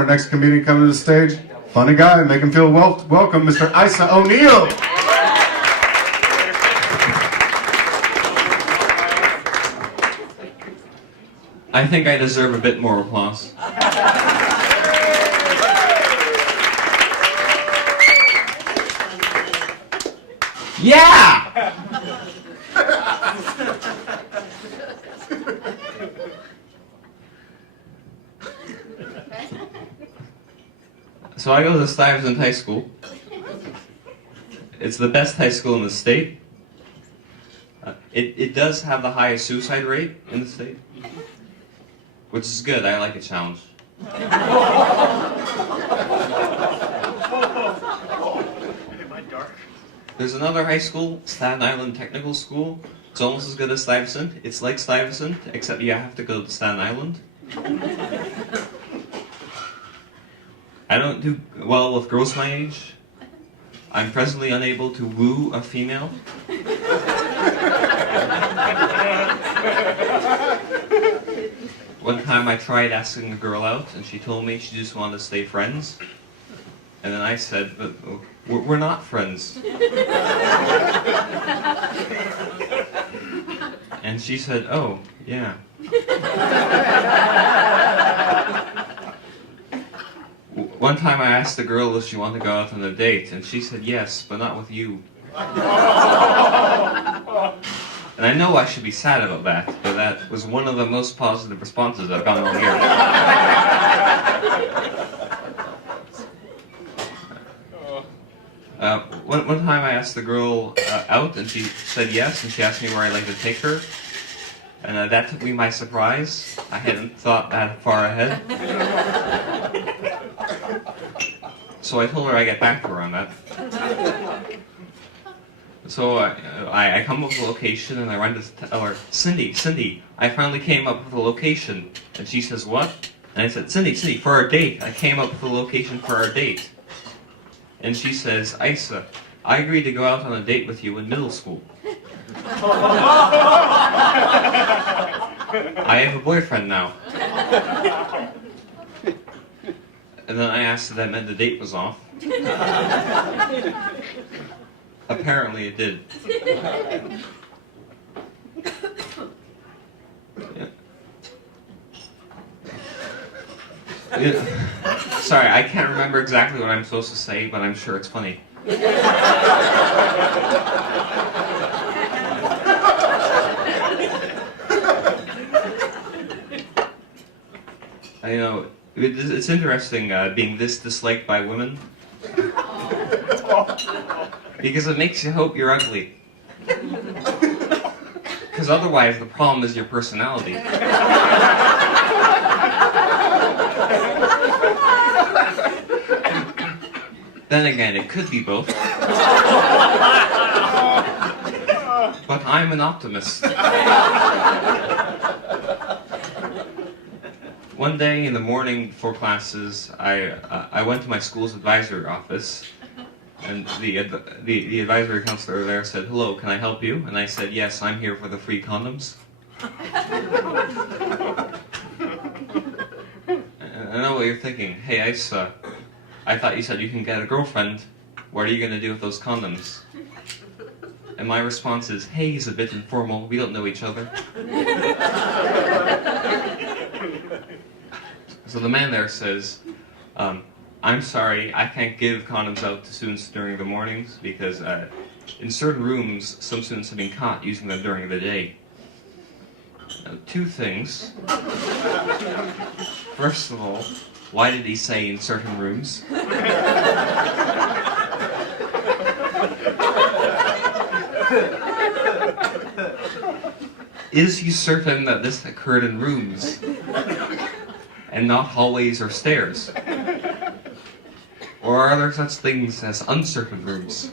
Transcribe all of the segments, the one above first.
Our next comedian coming to the stage, funny guy, make him feel welcome, Mr. Aise O'Neill. I think I deserve a bit more applause. Yeah! So I go to Stuyvesant High School. It's the best high school in the state. It does have the highest suicide rate in the state, which is good. I like a challenge. There's another high school, Staten Island Technical School. It's almost as good as Stuyvesant. It's like Stuyvesant, except you have to go to Staten Island. I don't do well with girls my age. I'm presently unable to woo a female. One time I tried asking a girl out, and she told me she just wanted to stay friends. And then I said, but we're not friends. And she said, oh, yeah. One time I asked the girl if she wanted to go out on a date, and she said yes, but not with you. And I know I should be sad about that, but that was one of the most positive responses I've gotten all year. One time I asked the girl out, and she said yes, and she asked me where I'd like to take her. And that took me by surprise. I hadn't thought that far ahead. So I told her I'd get back to her on that. So I come up with a location, and I run to tell her, Cindy, I finally came up with a location. And she says, what? And I said, Cindy, for our date. I came up with a location for our date. And she says, Aise, I agreed to go out on a date with you in middle school. I have a boyfriend now. And then I asked if that meant the date was off. Apparently it did. Yeah. Sorry, I can't remember exactly what I'm supposed to say, but I'm sure it's funny. You know, it's interesting being this disliked by women. Because it makes you hope you're ugly. Because otherwise the problem is your personality. Then again, it could be both. But I'm an optimist. One day in the morning before classes, I went to my school's advisory office, and the advisory counselor there said, hello, can I help you? And I said, yes, I'm here for the free condoms. And I know what you're thinking. Hey, Aise, I thought you said you can get a girlfriend. What are you going to do with those condoms? And my response is, hey, he's a bit informal. We don't know each other. So the man there says, I'm sorry, I can't give condoms out to students during the mornings because in certain rooms, some students have been caught using them during the day. Now, two things. First of all, why did he say in certain rooms? Is he certain that this occurred in rooms and not hallways or stairs? Or are there such things as uncertain rooms?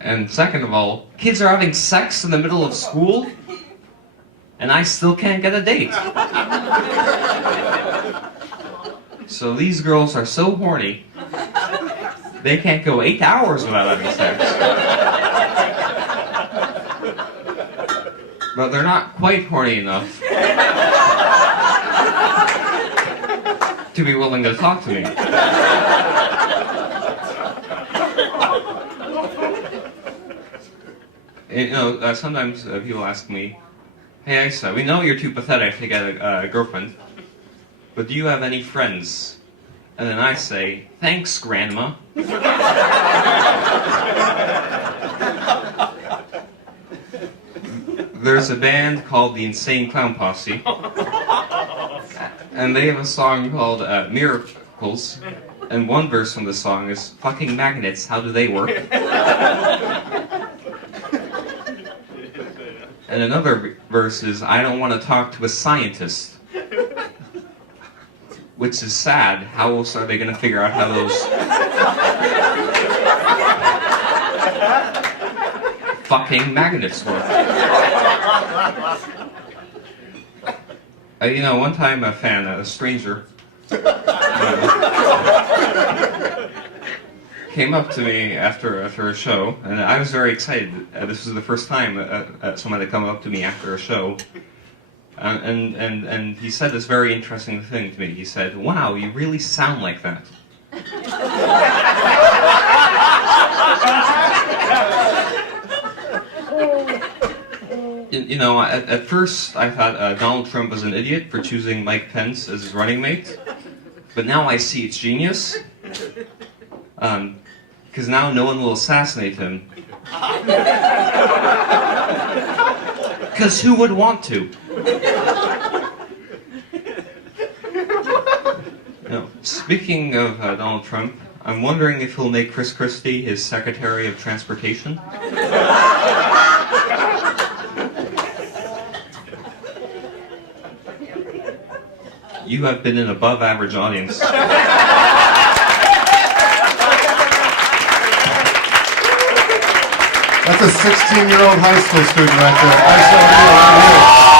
And second of all, kids are having sex in the middle of school, and I still can't get a date. So these girls are so horny, they can't go 8 hours without having sex. But they're not quite horny enough to be willing to talk to me. Sometimes people ask me, "Hey, Aise, we know you're too pathetic to get a girlfriend, but do you have any friends?" And then I say, "Thanks, Grandma." There's a band called the Insane Clown Posse, and they have a song called Miracles, and one verse from the song is, "Fucking magnets, how do they work?" And another verse is, "I don't want to talk to a scientist." Which is sad. How else are they going to figure out how those fucking magnets work? One time a fan, a stranger, came up to me after a show, and I was very excited. This was the first time someone had come up to me after a show. And he said this very interesting thing to me. He said, "Wow, you really sound like that." At first I thought Donald Trump was an idiot for choosing Mike Pence as his running mate. But now I see it's genius. Because now no one will assassinate him. Because who would want to? Speaking of Donald Trump, I'm wondering if he'll make Chris Christie his Secretary of Transportation. You have been an above-average audience. That's a 16-year-old high school student right there. Aise,